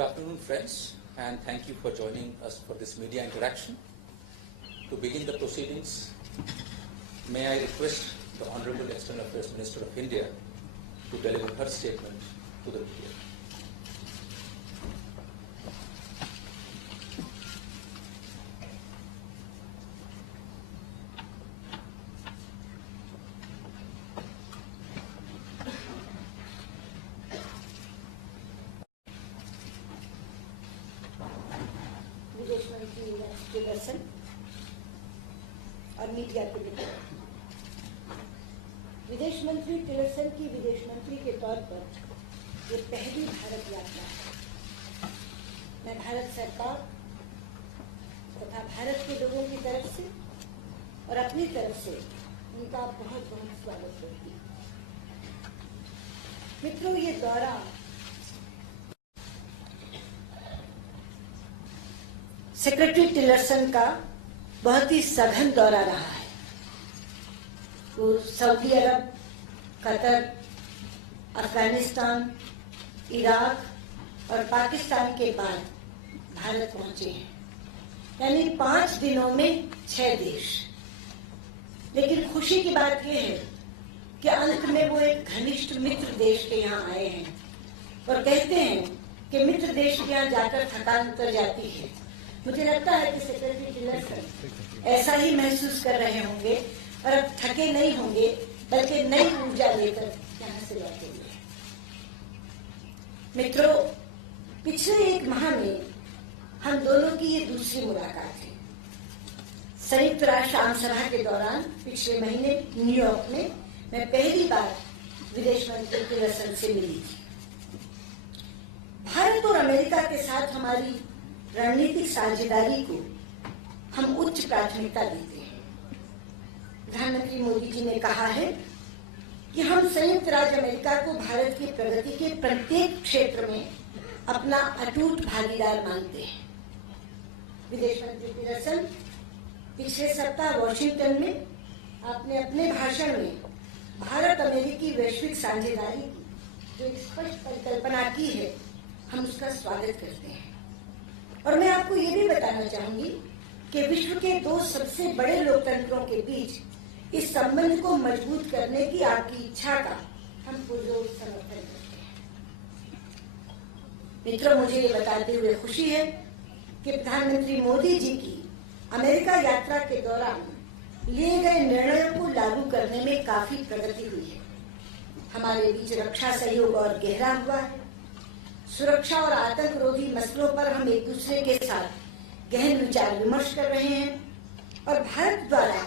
Good afternoon, friends, and thank you for joining us for this media interaction. To begin the proceedings, may I request the Honorable External Affairs Minister of India to deliver her statement to the media. विदेश मंत्री Tillerson और media के लिए विदेश मंत्री Tillerson की विदेश मंत्री के तौर पर ये पहली भारत यात्रा है। मैं भारत सरकार तथा भारत के लोगों की तरफ से और अपनी तरफ से उनका बहुत बहुत स्वागत करती हूँ। मित्रों, ये दौरा सेक्रेटरी टिलरसन का बहुत ही सघन दौरा रहा है। वो सऊदी अरब, कतर, अफगानिस्तान, इराक और पाकिस्तान के बाद भारत पहुंचे हैं, यानी 5 दिनों में 6 देश। लेकिन खुशी की बात यह है कि अंत में वो एक घनिष्ठ मित्र देश के यहाँ आए हैं और कहते हैं कि मित्र देश के यहाँ जाकर थकान उतर जाती है। मुझे लगता है कि सेक्रेटरी टिलरसन ऐसा ही महसूस कर रहे होंगे और अब थके नहीं होंगे, बल्कि नई ऊर्जा लेकर यहाँ से लौटेंगे। मित्रों, पिछले 1 माह में हम दोनों की ये दूसरी मुलाकात है। संयुक्त राष्ट्र आम सभा के दौरान पिछले महीने न्यूयॉर्क में मैं पहली बार विदेश मंत्री टिलरसन से मिली थी। भारत और अमेरिका के साथ हमारी रणनीतिक साझेदारी को हम उच्च प्राथमिकता देते हैं। प्रधानमंत्री मोदी जी ने कहा है कि हम संयुक्त राज्य अमेरिका को भारत की प्रगति के प्रत्येक क्षेत्र में अपना अटूट भागीदार मानते हैं। विदेश मंत्री टिलरसन, पिछले सप्ताह वॉशिंगटन में आपने अपने भाषण में भारत अमेरिकी वैश्विक साझेदारी की जो एक स्पष्ट परिकल्पना की है, हम उसका स्वागत करते हैं। और मैं आपको ये भी बताना चाहूंगी कि विश्व के 2 सबसे बड़े लोकतंत्रों के बीच इस संबंध को मजबूत करने की आपकी इच्छा का हम पुरजोर समर्थन करते हैं। मित्रों, मुझे ये बताते हुए खुशी है कि प्रधानमंत्री मोदी जी की अमेरिका यात्रा के दौरान लिए गए निर्णयों को लागू करने में काफी प्रगति हुई है। हमारे बीच रक्षा सहयोग और गहरा हुआ है। सुरक्षा और आतंक रोधी मसलों पर हम एक दूसरे के साथ गहन विचार विमर्श कर रहे हैं और भारत द्वारा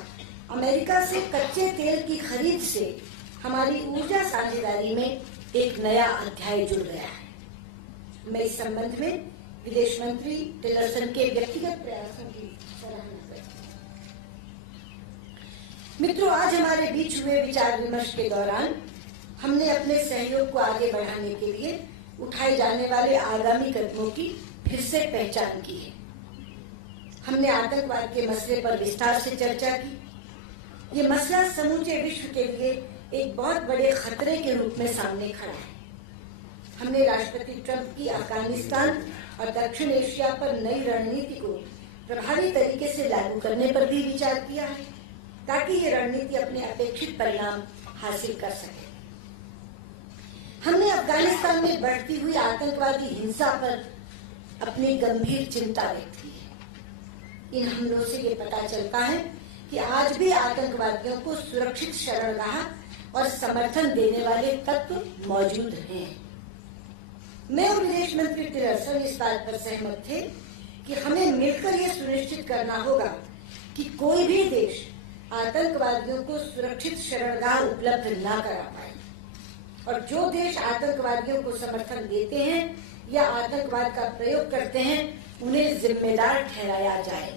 अमेरिका से कच्चे तेल की खरीद से हमारी ऊर्जा साझेदारी में एक नया अध्याय जुड़ गया है। मैं इस संबंध में विदेश मंत्री टिलरसन के व्यक्तिगत प्रयासों की सराहना करती हूँ। मित्रों, आज हमारे बीच हुए विचार विमर्श के दौरान हमने अपने सहयोग को आगे बढ़ाने के लिए उठाए जाने वाले आगामी कदमों की फिर से पहचान की है। हमने आतंकवाद के मसले पर विस्तार से चर्चा की। ये मसला समूचे विश्व के लिए एक बहुत बड़े खतरे के रूप में सामने खड़ा है। हमने राष्ट्रपति ट्रंप की अफगानिस्तान और दक्षिण एशिया पर नई रणनीति को प्रभावी तरीके से लागू करने पर भी विचार किया है, ताकि ये रणनीति अपने अपेक्षित परिणाम हासिल कर सके। हमने अफगानिस्तान में बढ़ती हुई आतंकवादी हिंसा पर अपनी गंभीर चिंता व्यक्त की है। इन हमलों से ये पता चलता है कि आज भी आतंकवादियों को सुरक्षित शरणगाह और समर्थन देने वाले तत्व मौजूद हैं। मैं और विदेश मंत्री टिलरसन इस बात पर सहमत थे कि हमें मिलकर यह सुनिश्चित करना होगा कि कोई भी देश आतंकवादियों को सुरक्षित शरणगाह उपलब्ध न करा पाए और जो देश आतंकवादियों को समर्थन देते हैं या आतंकवाद का प्रयोग करते हैं, उन्हें जिम्मेदार ठहराया जाए।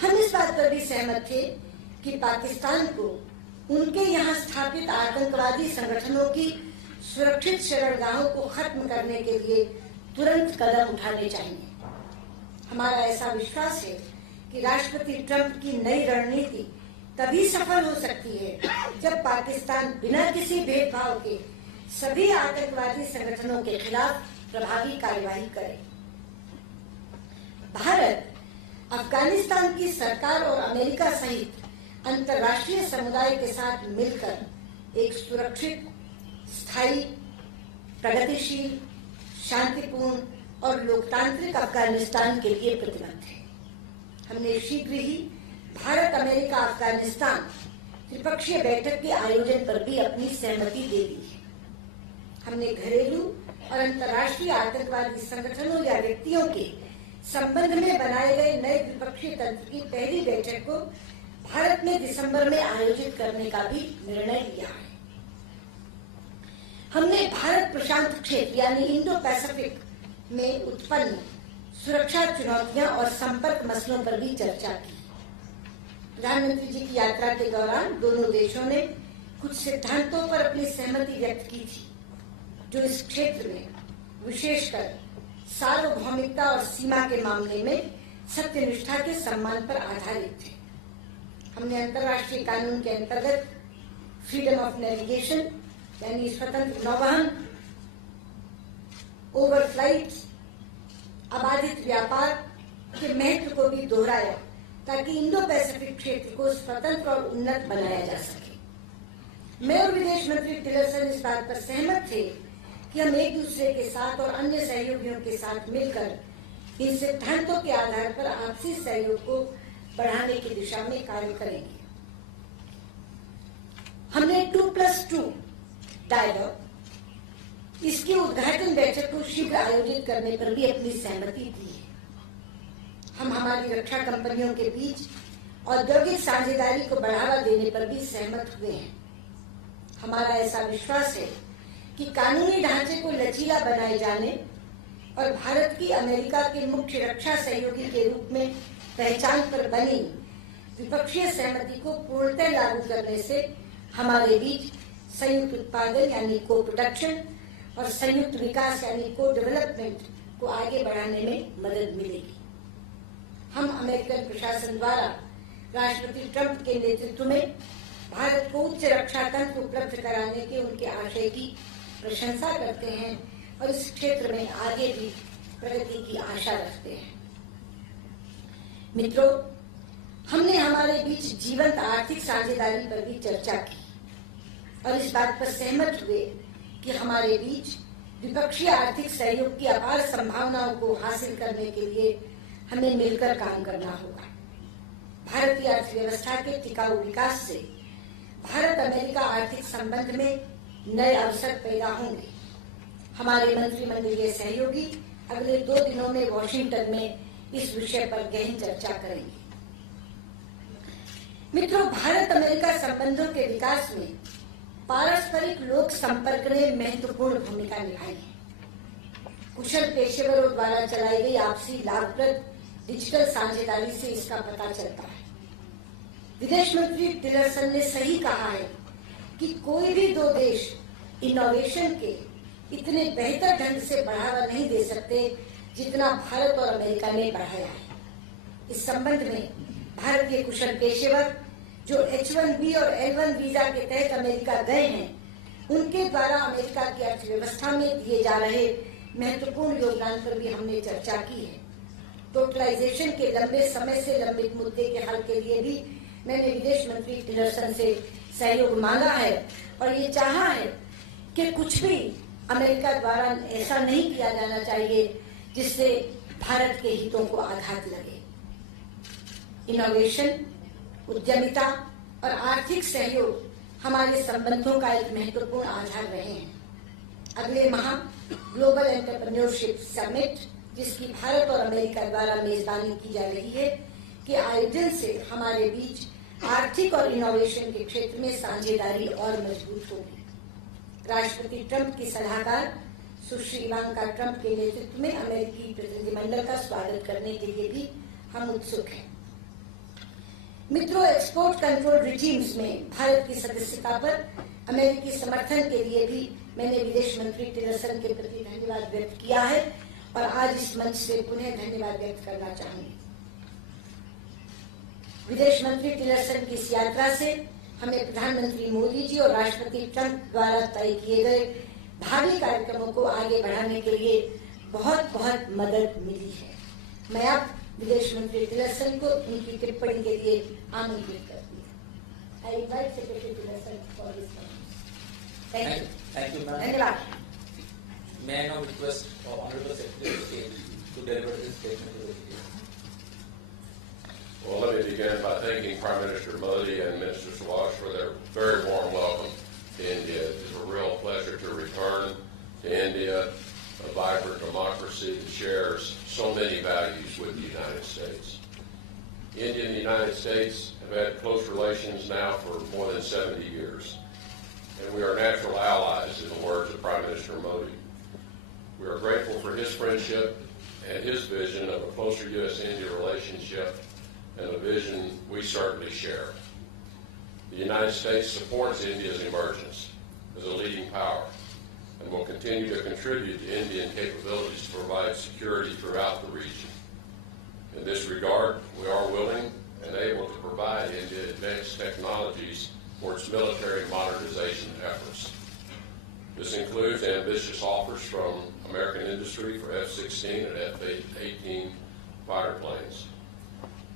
हम इस बात पर भी सहमत थे कि पाकिस्तान को उनके यहाँ स्थापित आतंकवादी संगठनों की सुरक्षित शरणगाहों को खत्म करने के लिए तुरंत कदम उठाने चाहिए। हमारा ऐसा विश्वास है कि राष्ट्रपति ट्रंप की नई रणनीति तभी सफल हो सकती है जब पाकिस्तान बिना किसी भेदभाव के सभी आतंकवादी संगठनों के खिलाफ प्रभावी कार्यवाही करे। भारत अफगानिस्तान की सरकार और अमेरिका सहित अंतर्राष्ट्रीय समुदाय के साथ मिलकर एक सुरक्षित, स्थायी, प्रगतिशील, शांतिपूर्ण और लोकतांत्रिक अफगानिस्तान के लिए प्रतिबद्ध है। हमने शीघ्र ही भारत अमेरिका अफगानिस्तान त्रिपक्षीय बैठक के आयोजन पर भी अपनी सहमति दे दी है। हमने घरेलू और अंतर्राष्ट्रीय आतंकवादी संगठनों या व्यक्तियों के संबंध में बनाए गए नए द्विपक्षीय तंत्र की पहली बैठक को भारत में दिसंबर में आयोजित करने का भी निर्णय लिया है। हमने भारत प्रशांत क्षेत्र यानी इंडो पैसिफिक में उत्पन्न सुरक्षा चुनौतियां और संपर्क मसलों पर भी चर्चा की। प्रधानमंत्री जी की यात्रा के दौरान दोनों देशों ने कुछ सिद्धांतों पर अपनी सहमति व्यक्त की थी, जो इस क्षेत्र में विशेषकर सार्वभौमिकता और सीमा के मामले में सत्यनिष्ठा के सम्मान पर आधारित थे। हमने अंतर्राष्ट्रीय कानून के अंतर्गत फ्रीडम ऑफ नेविगेशन यानी स्वतंत्र नौवहन, ओवरफ्लाइट, अबाधित व्यापार के महत्व को भी दोहराया ताकि इंडो पैसिफिक क्षेत्र को स्वतंत्र और उन्नत बनाया जा सके। मैं और विदेश मंत्री टिलरसन इस बात पर सहमत थे कि हम एक दूसरे के साथ और अन्य सहयोगियों के साथ मिलकर इन सिद्धांतों के आधार पर आपसी सहयोग को बढ़ाने की दिशा में कार्य करेंगे। हमने 2+2 डायलॉग, इसकी उद्घाटन बैठक को शीघ्र आयोजित करने पर भी अपनी सहमति दी है। हम हमारी रक्षा कंपनियों के बीच औद्योगिक साझेदारी को बढ़ावा देने पर भी सहमत हुए हैं। हमारा ऐसा विश्वास है कि कानूनी ढांचे को लचीला बनाए जाने और भारत की अमेरिका के मुख्य रक्षा सहयोगी के रूप में पहचान पर बनी द्विपक्षीय सहमति को पूर्णतः लागू करने से हमारे बीच संयुक्त उत्पादन यानी को प्रोडक्शन और संयुक्त विकास यानी को डेवलपमेंट को आगे बढ़ाने में मदद मिलेगी। हम अमेरिकन प्रशासन द्वारा राष्ट्रपति ट्रंप के नेतृत्व में भारत को उच्च रक्षा तंत्र उपलब्ध कराने के उनके आशय की प्रशंसा करते हैं और इस क्षेत्र में आगे भी प्रगति की आशा रखते हैं। मित्रों, हमने हमारे बीच जीवंत आर्थिक साझेदारी पर भी चर्चा की और इस बात पर सहमत हुए कि हमारे बीच द्विपक्षीय आर्थिक सहयोग की अपार संभावनाओं को हासिल करने के लिए हमें मिलकर काम करना होगा। भारतीय अर्थव्यवस्था के टिकाऊ विकास से भारत अमेरिका आर्थिक संबंध में नए अवसर पैदा होंगे। हमारे मंत्रिमंडलीय सहयोगी अगले 2 दिनों में वॉशिंगटन में इस विषय पर गहन चर्चा करेंगे। मित्रों, भारत अमेरिका संबंधों के विकास में पारस्परिक लोक संपर्क ने महत्वपूर्ण भूमिका निभाई है। कुशल पेशेवरों द्वारा चलाई गई आपसी लाभप्रद डिजिटल साझेदारी से इसका पता चलता है। विदेश मंत्री टिलरसन ने सही कहा है कि कोई भी 2 देश इनोवेशन के इतने बेहतर ढंग से बढ़ावा नहीं दे सकते जितना भारत और अमेरिका ने बढ़ाया है। इस संबंध में भारतीय कुशल पेशेवर जो H-1B और L-1 वीजा के तहत अमेरिका गए हैं, उनके द्वारा अमेरिका की अर्थव्यवस्था में दिए जा रहे महत्वपूर्ण योगदान पर भी हमने चर्चा की है। टोटलाइजेशन के लंबे समय से लंबित मुद्दे के हल के लिए भी मैंने विदेश मंत्री टिलरसन से सहयोग मांगा है और ये चाहा है कि कुछ भी अमेरिका द्वारा ऐसा नहीं किया जाना चाहिए जिससे भारत के हितों को आघात लगे। इनोवेशन, उद्यमिता और आर्थिक सहयोग हमारे संबंधों का एक महत्वपूर्ण आधार रहे हैं। अगले माह ग्लोबल एंटरप्रेन्योरशिप समिट, जिसकी भारत और अमेरिका द्वारा मेजबानी की जा रही है, के आयोजन से हमारे बीच आर्थिक और इनोवेशन के क्षेत्र में साझेदारी और मजबूत होगी। राष्ट्रपति ट्रंप की सलाहकार सुश्री इवांका ट्रंप के नेतृत्व में अमेरिकी प्रतिनिधिमंडल का स्वागत करने के लिए भी हम उत्सुक हैं। मित्रों, एक्सपोर्ट कंट्रोल रिजीम्स में भारत की सदस्यता पर अमेरिकी समर्थन के लिए भी मैंने विदेश मंत्री टिलरसन के प्रति धन्यवाद व्यक्त किया है और आज इस मंच से पुनः धन्यवाद व्यक्त करना चाहूंगी। विदेश मंत्री टिलरसन की इस यात्रा से हमें प्रधानमंत्री मोदी जी और राष्ट्रपति ट्रंप द्वारा तय किए गए भावी कार्यक्रमों को आगे बढ़ाने के लिए बहुत बहुत मदद मिली है। मैं अब विदेश मंत्री टिलरसन को उनकी टिप्पणी के लिए आमंत्रित करती हूँ। I invite secretary Tillerson for his comments. Thank you. Thank you, ma'am. धन्यवाद। May I now request our Honorable Secretary of State to deliver his statement to the media. Well, let me begin by thanking Prime Minister Modi and Minister Swaraj for their very warm welcome to India. It is a real pleasure to return to India, a vibrant democracy that shares so many values with the United States. India and the United States have had close relations now for more than 70 years, and we are natural allies, in the words of Prime Minister Modi. We are grateful for his friendship and his vision of a closer U.S.-India relationship, and a vision we certainly share. The United States supports India's emergence as a leading power and will continue to contribute to Indian capabilities to provide security throughout the region. In this regard, we are willing and able to provide India advanced technologies for its military modernization efforts. This includes ambitious offers from American industry for F-16 and F-18 fighter planes.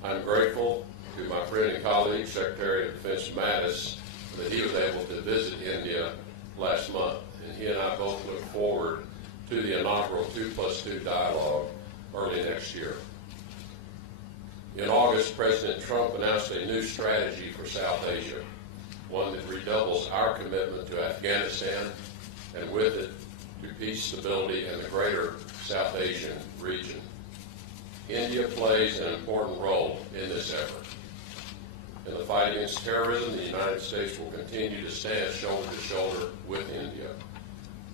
I'm grateful to my friend and colleague, Secretary of Defense Mattis, that he was able to visit India last month, and he and I both look forward to the inaugural 2+2 dialogue early next year. In August, President Trump announced a new strategy for South Asia, one that redoubles our commitment to Afghanistan and with it to peace, stability, and the greater South Asian region. India plays an important role in this effort. In the fight against terrorism, the United States will continue to stand shoulder to shoulder with India.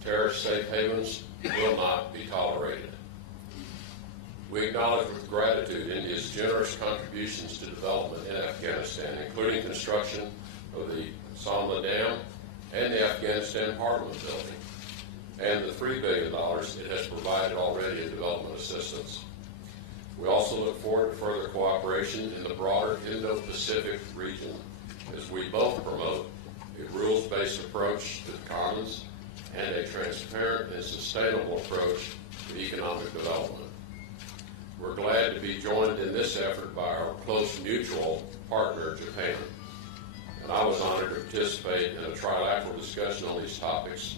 Terrorist safe havens will not be tolerated. We acknowledge with gratitude India's generous contributions to development in Afghanistan, including construction of the Samla Dam and the Afghanistan Parliament building, and the $3 billion it has provided already in development assistance. We also look forward to further cooperation in the broader Indo-Pacific region as we both promote a rules-based approach to the commons and a transparent and sustainable approach to economic development. We're glad to be joined in this effort by our close mutual partner, Japan. And I was honored to participate in a trilateral discussion on these topics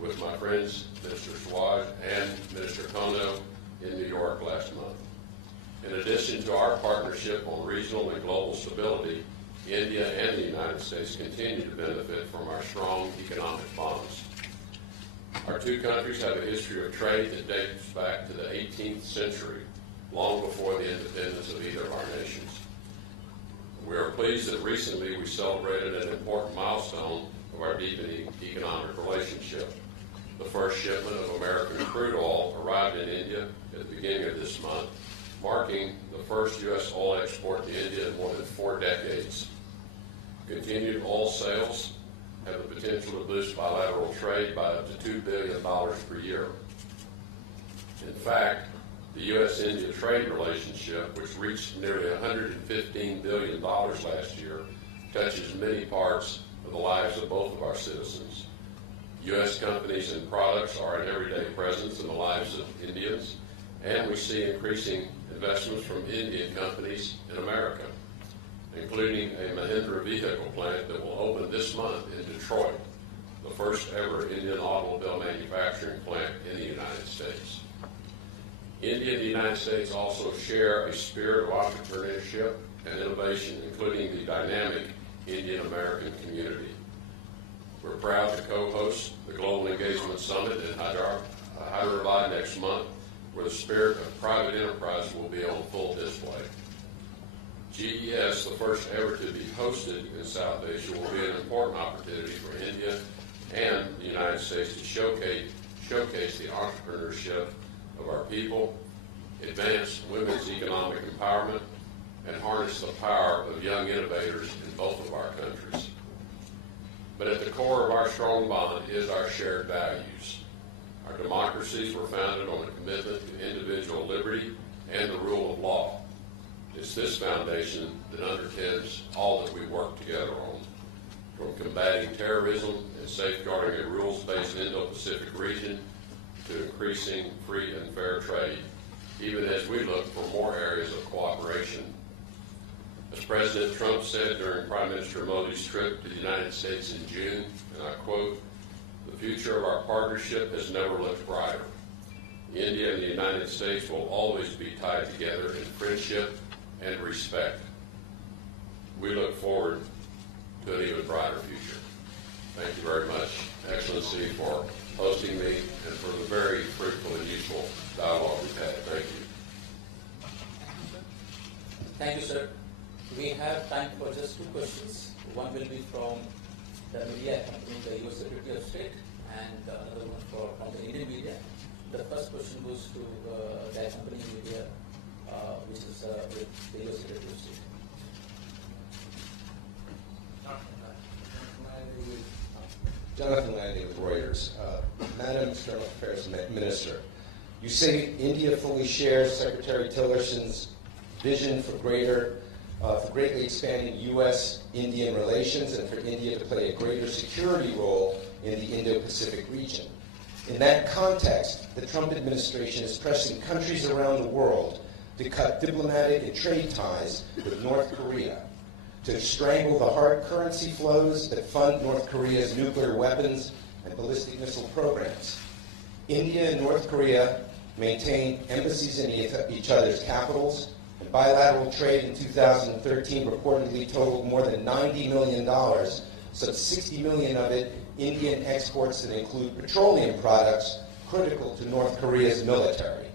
with my friends, Minister Swaraj and Minister Kono, in New York last month. In addition to our partnership on regional and global stability, India and the United States continue to benefit from our strong economic bonds. Our two countries have a history of trade that dates back to the 18th century, long before the independence of either of our nations. We are pleased that recently we celebrated an important milestone of our deepening economic relationship. The first shipment of American crude oil arrived in India at the beginning of this month, marking the first U.S. oil export to India in more than 4 decades. Continued oil sales have the potential to boost bilateral trade by up to $2 billion per year. In fact, the U.S.-India trade relationship, which reached nearly $115 billion last year, touches many parts of the lives of both of our citizens. U.S. companies and products are an everyday presence in the lives of Indians, and we see increasing investments from Indian companies in America, including a Mahindra vehicle plant that will open this month in Detroit, the first ever Indian automobile manufacturing plant in the United States. India and the United States also share a spirit of entrepreneurship and innovation, including the dynamic Indian-American community. We're proud to co-host the Global Engagement Summit in Hyderabad next month, where the spirit of private enterprise will be on full display. GES, the first ever to be hosted in South Asia, will be an important opportunity for India and the United States to showcase the entrepreneurship of our people, advance women's economic empowerment, and harness the power of young innovators in both of our countries. But at the core of our strong bond is our shared values. Our democracies were founded on a commitment to individual liberty and the rule of law. It's this foundation that underpins all that we work together on, from combating terrorism and safeguarding a rules-based Indo-Pacific region to increasing free and fair trade, even as we look for more areas of cooperation. As President Trump said during Prime Minister Modi's trip to the United States in June, and I quote, "The future of our partnership has never looked brighter. India and the United States will always be tied together in friendship and respect. We look forward to an even brighter future." Thank you very much, Excellency, for hosting me and for the very fruitful and useful dialogue we've had. Thank you. Thank you, sir. We have time for just two questions. One will be from the media accompanying the U.S. Secretary of State and another one from the Indian media. The first question goes to the accompanying media, which is with the U.S. Secretary of State. Jonathan Landy with Reuters. Madam External Affairs Minister, you say India fully shares Secretary Tillerson's vision for greatly expanding U.S.-Indian relations and for India to play a greater security role in the Indo-Pacific region. In that context, the Trump administration is pressing countries around the world to cut diplomatic and trade ties with North Korea, to strangle the hard currency flows that fund North Korea's nuclear weapons and ballistic missile programs. India and North Korea maintain embassies in each other's capitals, and bilateral trade in 2013 reportedly totaled more than $90 million, some $60 million of it Indian exports that include petroleum products critical to North Korea's military.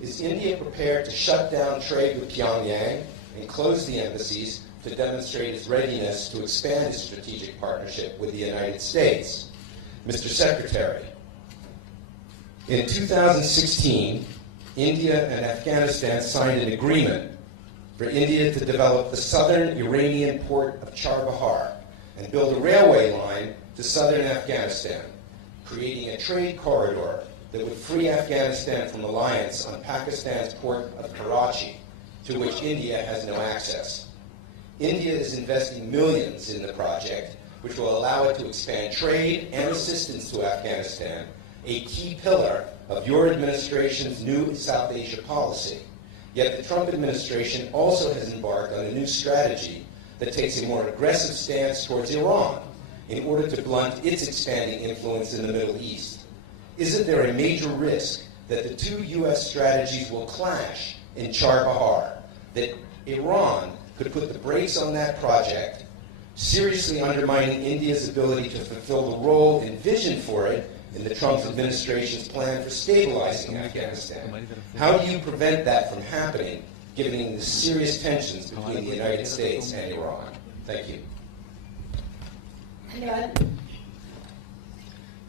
Is India prepared to shut down trade with Pyongyang and close the embassies to demonstrate its readiness to expand its strategic partnership with the United States? Mr. Secretary, in 2016, India and Afghanistan signed an agreement for India to develop the southern Iranian port of Charbahar and build a railway line to southern Afghanistan, creating a trade corridor that would free Afghanistan from reliance on Pakistan's port of Karachi, to which India has no access. India is investing millions in the project, which will allow it to expand trade and assistance to Afghanistan, a key pillar of your administration's new South Asia policy. Yet the Trump administration also has embarked on a new strategy that takes a more aggressive stance towards Iran in order to blunt its expanding influence in the Middle East. Isn't there a major risk that the two U.S. strategies will clash in Charbahar, that Iran could put the brakes on that project, seriously undermining India's ability to fulfill the role envisioned for it in the Trump administration's plan for stabilizing Afghanistan? How do you prevent that from happening, given the serious tensions between the United States and Iran? Thank you. धन्यवाद।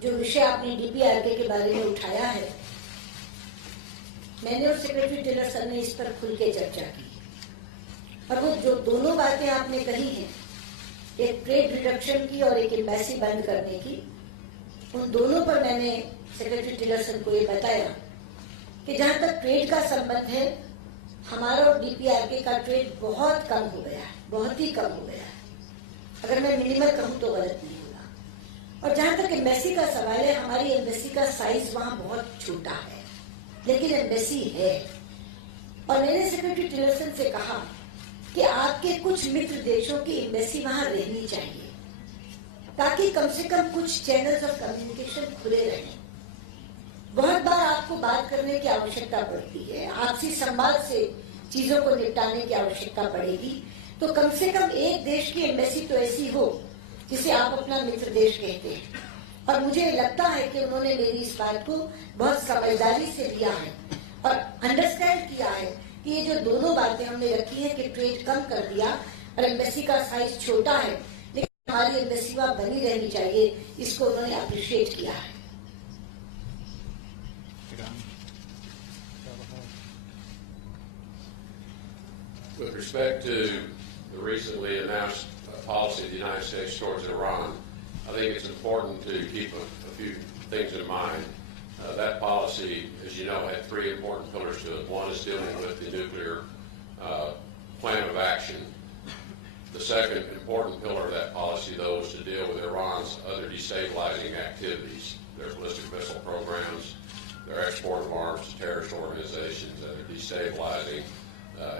जो विषय आपने DPRK के बारे में उठाया है, मैंने और सेक्रेटरी टिलरसन ने इस पर खुल के चर्चा की, और वो जो दोनों बातें आपने कही हैं, एक ट्रेड रिडक्शन की और एक एम्बेसी बंद करने की, उन दोनों पर मैंने सेक्रेटरी टिलरसन को ये बताया कि जहां तक ट्रेड का संबंध है, हमारा और डीपीआरके का ट्रेड बहुत कम हो गया है, बहुत ही कम हो गया है। अगर मैं मिनिमल कहूं तो गलत नहीं होगा। और जहां तक एम्बेसी का सवाल है, हमारी एम्बेसी का साइज वहां बहुत छोटा है, लेकिन एम्बेसी है। और मैंने सेक्रेटरी टिलरसन से कहा कि आपके कुछ मित्र देशों की एम्बेसी वहां रहनी चाहिए, ताकि कम से कम कुछ चैनल्स ऑफ कम्युनिकेशन खुले रहें। बहुत बार आपको बात करने की आवश्यकता पड़ती है, आपसी संवाद से चीजों को निपटाने की आवश्यकता पड़ेगी, तो कम से कम एक देश की एम्बेसी तो ऐसी हो जिसे आप अपना मित्र देश कहते हैं। और मुझे लगता है कि उन्होंने मेरी इस बात को बहुत समझदारी से लिया है और अंडरस्टैंड किया है कि ये जो दोनों बातें हमने रखी है कि ट्रेड कम कर दिया और एम्बेसी का साइज छोटा है, लेकिन हमारी एम्बेसी वहां बनी रहनी चाहिए, इसको उन्होंने अप्रिशिएट किया है। With respect to the recently announced policy of the United States towards Iran, I think it's important to keep a few things in mind. That policy, as you know, had three important pillars to it. One is dealing with the nuclear plan of action. The second important pillar of that policy, though, is to deal with Iran's other destabilizing activities. Their ballistic missile programs, their export of arms to terrorist organizations, and they're destabilizing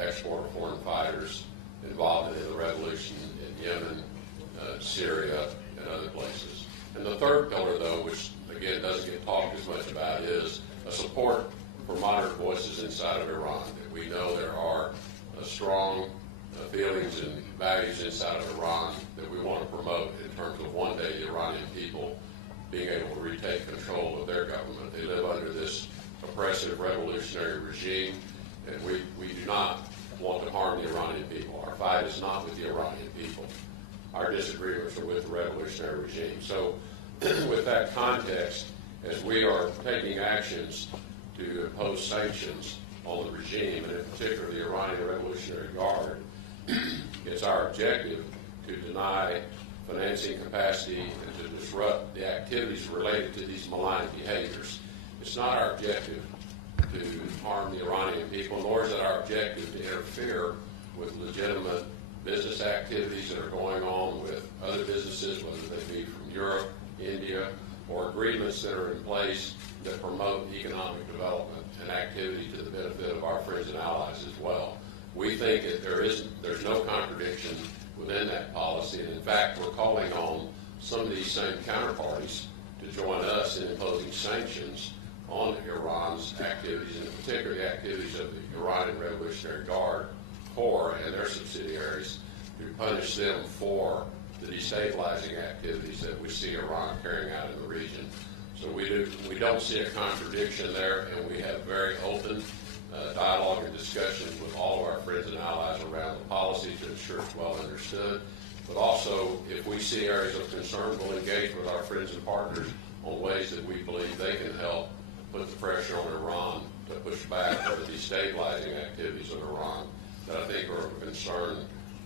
export of foreign fighters involved in the revolution in Yemen, Syria, and other places. And the third pillar, though, which again doesn't get talked as much about, is a support for moderate voices inside of Iran. We know there are strong feelings and values inside of Iran that we want to promote in terms of one day the Iranian people being able to retake control of their government. They live under this oppressive revolutionary regime, and we do not want to harm the Iranian people. Our fight is not with the Iranian people. Our disagreements are with the revolutionary regime. So with that context, as we are taking actions to impose sanctions on the regime, and in particular the Iranian Revolutionary Guard, it's our objective to deny financing capacity and to disrupt the activities related to these malign behaviors. It's not our objective to harm the Iranian people, nor is it our objective to interfere with legitimate business activities that are going on with other businesses, whether they be from Europe, India, or agreements that are in place that promote economic development and activity to the benefit of our friends and allies as well. We think that there's no contradiction within that policy, and in fact, we're calling on some of these same counterparties to join us in imposing sanctions on Iran's activities, and in particular the activities of the Iranian Revolutionary Guard Corps and their subsidiaries, to punish them for the destabilizing activities that we see Iran carrying out in the region. So we don't see a contradiction there, and we have very open dialogue and discussions with all of our friends and allies around the policy to ensure it's well understood. But also, if we see areas of concern, we'll engage with our friends and partners on ways that we believe they can help put the pressure on Iran to push back on the destabilizing activities of Iran that I think are of concern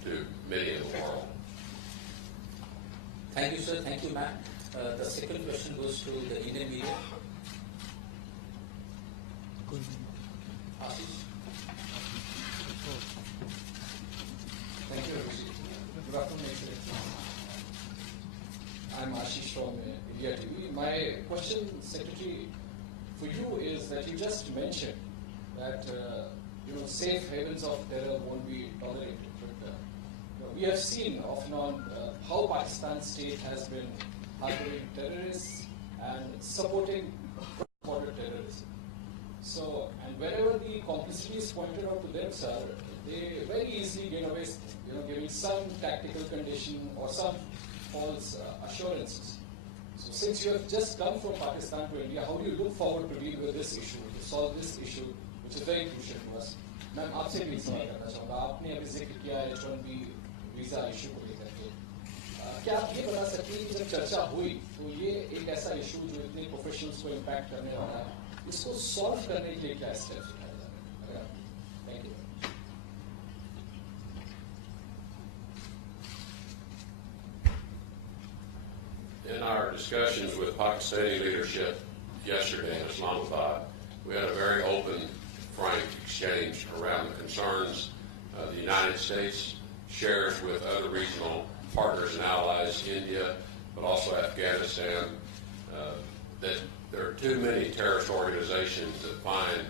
to many in the world. Thank you, sir. Thank you, Matt. The second question goes to the Indian media. Ashish. Thank you, Abhishek. Good afternoon, Excellency. I'm Ashish from India TV. My question, Secretary, for you is that you just mentioned that safe havens of terror won't be tolerated. But we have seen off and on how Pakistan state has been harboring terrorists and supporting cross-border terrorism. So, and wherever the complicity is pointed out to them, sir, they very easily get away, giving some tactical condition or some false assurances. So, since you have just come from Pakistan to India, how do you look forward to deal with this issue, to solve this issue, which is very crucial to us? Ma'am आपसे भी सवाल करना चाहूँगा, आपने अभी जिक्र किया H-1B visa issue को लेकर के, क्या आप ये बता सकते हैं कि जब चर्चा हुई तो ये एक ऐसा इशू जो इतने प्रोफेशनल्स को इम्पैक्ट करने वाला है, इसको सॉल्व करने के लिए क्या स्टेप्स उठाए जा रहे हैं? Thank you. In our discussions with Pakistani leadership yesterday in Islamabad, we had a very open, frank exchange around the concerns the United States shares with other regional partners and allies, India, but also Afghanistan, that there are too many terrorist organizations that find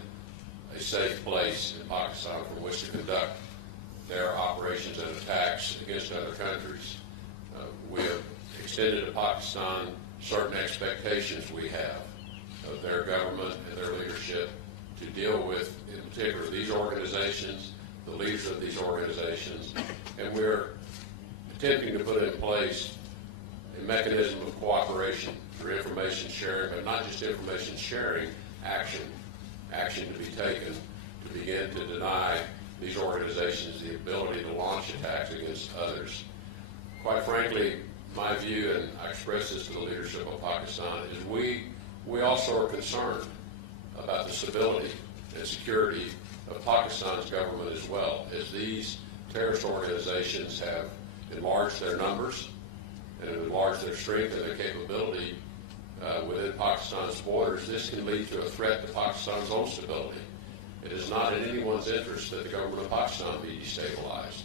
a safe place in Pakistan from which to conduct their operations and attacks against other countries. We have extended to Pakistan certain expectations we have of their government and their leadership to deal with, in particular, these organizations, the leaders of these organizations, and we're attempting to put in place a mechanism of cooperation for information sharing, but not just information sharing, action to be taken to begin to deny these organizations the ability to launch attacks against others. Quite frankly, my view, and I express this to the leadership of Pakistan, is we also are concerned about the stability and security of Pakistan's government as well. As these terrorist organizations have enlarged their numbers and enlarged their strength and their capability within Pakistan's borders, this can lead to a threat to Pakistan's own stability. It is not in anyone's interest that the government of Pakistan be destabilized.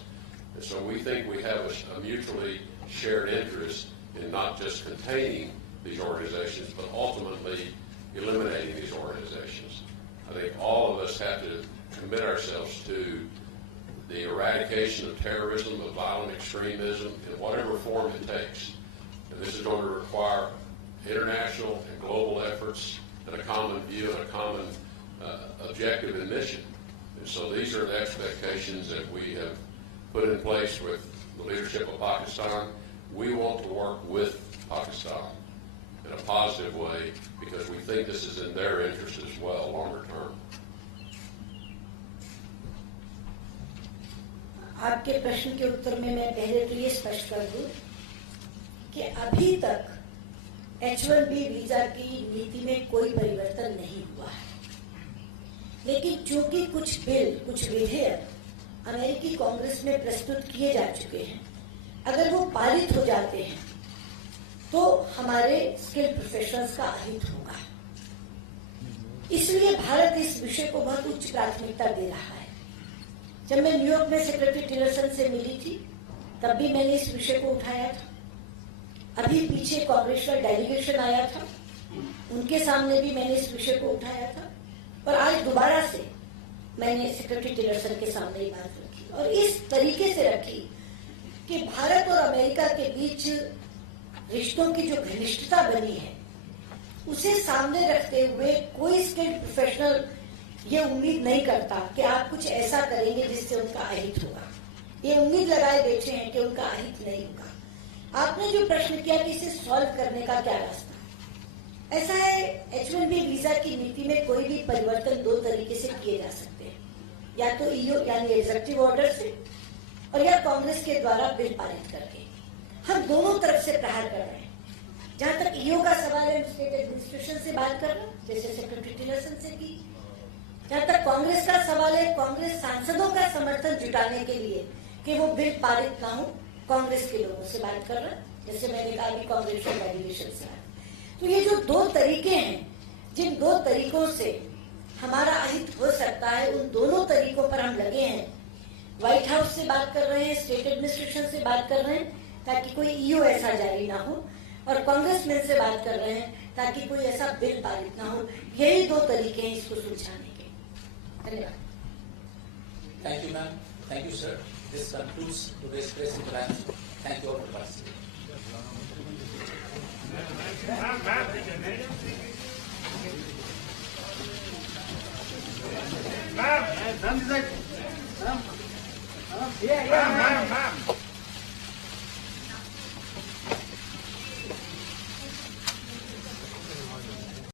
And so we think we have a mutually shared interest in not just containing these organizations, but ultimately eliminating these organizations. I think all of us have to commit ourselves to the eradication of terrorism, of violent extremism, in whatever form it takes. And this is going to require international and global efforts and a common view and a common objective and mission. And so these are the expectations that we have put in place with the leadership of Pakistan. We want to work with Pakistan in a positive way because we think this is in their interest as well, longer term. आपके प्रश्न के उत्तर में मैं पहले तो ये स्पष्ट कर दूं कि अभी तक H-1B वीजा की नीति में कोई परिवर्तन नहीं हुआ है, लेकिन चूंकि कुछ बिल, कुछ विधेयक अमेरिकी कांग्रेस में प्रस्तुत किए जा चुके हैं, अगर वो पारित हो जाते हैं तो हमारे स्किल्ड प्रोफेशनल्स का अहित होगा। इसलिए भारत इस विषय को बहुत उच्च प्राथमिकता दे रहा है। जब मैं न्यूयॉर्क में सेक्रेटरी टिलरसन से मिली थी तब भी मैंने इस विषय को उठाया था। अभी पीछे कांग्रेचुअल डेलीगेशन आया था, उनके सामने भी मैंने इस विषय को उठाया था और आज दोबारा से मैंने सेक्रेटरी टिलरसन के सामने ये बात रखी और इस तरीके से रखी कि भारत और अमेरिका के बीच रिश्तों की जो घनिष्ठता बनी है उसे सामने रखते हुए कोई स्किल्ड प्रोफेशनल ये उम्मीद नहीं करता कि आप कुछ ऐसा करेंगे जिससे उनका अहित होगा। ये उम्मीद लगाए बैठे हैं कि उनका अहित नहीं होगा। आपने जो प्रश्न किया कि इसे सॉल्व करने का क्या रास्ता, ऐसा है H-1B वीजा की नीति में कोई भी परिवर्तन दो तरीके से किए जा सकते हैं, या तो ईओ यानी एग्जीक्यूटिव ऑर्डर से और या कांग्रेस के द्वारा बिल पारित करके। हम दोनों तरफ से प्रहार कर रहे हैं। जहां तक ईओ का सवाल है, स्टेट एडमिनिस्ट्रेशन से बात कर रहे हैं, जैसे सेक्रेटरी टिलरसन से की। जहां तक कांग्रेस का सवाल है, कांग्रेस सांसदों का समर्थन जुटाने के लिए कि वो बिल पारित ना हो, कांग्रेस के लोगों से बात कर रहे हैं, जैसे मैंने कहा अभी कांग्रेचुअल डेलीगेशन से। तो ये जो दो तरीके हैं, जिन दो तरीकों से हमारा अहित हो सकता है, उन दोनों तरीकों पर हम लगे हैं। व्हाइट हाउस से बात कर रहे हैं, स्टेट एडमिनिस्ट्रेशन से बात कर रहे हैं ताकि कोई ईओ ऐसा जारी ना हो, और कांग्रेसमैन से बात कर रहे हैं ताकि कोई ऐसा बिल पारित ना हो। यही दो तरीके हैं इसको सुलझाने के। धन्यवाद। Thank you, ma'am. Thank you, sir. This concludes today's press interaction. Thank you all for participating. Yeah.